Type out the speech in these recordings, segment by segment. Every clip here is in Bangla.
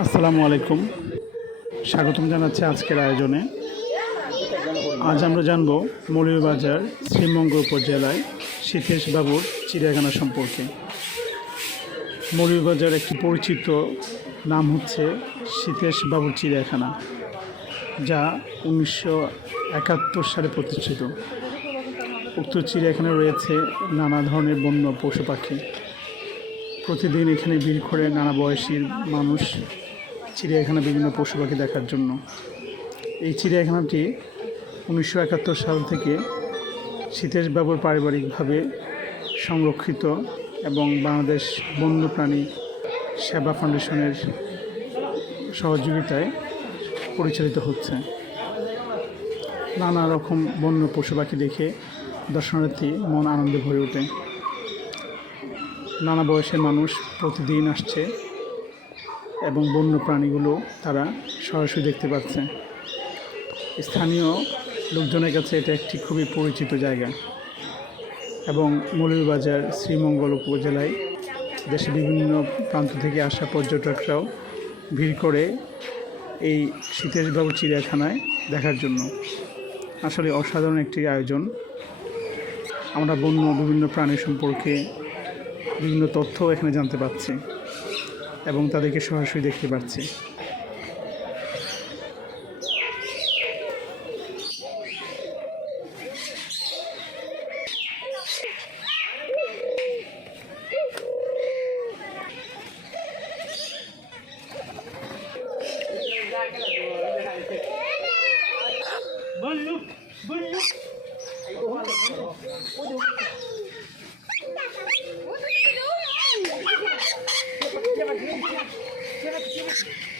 আসসালামু আলাইকুম। স্বাগতম জানাচ্ছি আজকের আয়োজনে। আজ আমরা জানব মৌলভীবাজার শ্রীমঙ্গ উপজেলায় সীতেশ বাবুর চিড়িয়াখানা সম্পর্কে। মৌলভীবাজার একটি পরিচিত নাম হচ্ছে সীতেশ বাবুর চিড়িয়াখানা, যা উনিশশো একাত্তর সালে প্রতিষ্ঠিত। উক্ত চিড়িয়াখানায় রয়েছে নানা ধরনের বন্য পশু পাখি। প্রতিদিন এখানে ভিড় করে নানা বয়সীর মানুষ চিড়িয়াখানা বিভিন্ন পশু পাখি দেখার জন্য। এই চিড়িয়াখানাটি উনিশশো একাত্তর সাল থেকে সীতেশ বাবুর পারিবারিকভাবে সংরক্ষিত এবং বাংলাদেশ বন্যপ্রাণী সেবা ফাউন্ডেশনের সহযোগিতায় পরিচালিত হচ্ছে। নানা রকম বন্য পশু পাখি দেখে দর্শনার্থী মন আনন্দে ভরে ওঠে। নানা বয়সের মানুষ প্রতিদিন আসছে এবং বন্য প্রাণীগুলো তারা সরাসরি দেখতে পাচ্ছে। স্থানীয় লোকজনের কাছে এটা একটি খুবই পরিচিত জায়গা এবং মৌলভীবাজার শ্রীমঙ্গল উপজেলায় দেশের বিভিন্ন প্রান্ত থেকে আসা পর্যটকরাও ভিড় করে এই সীতেশবাবু চিড়িয়াখানায় দেখার জন্য। আসলে অসাধারণ একটি আয়োজন। আমরা বন্য বিভিন্ন প্রাণী সম্পর্কে বিভিন্ন তথ্য এখানে জানতে পারছি এবং তাদেরকে সরাসরি দেখতে পাচ্ছি Thanks.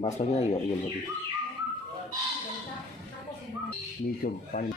बस हो गया ये ये भी नीचे पानी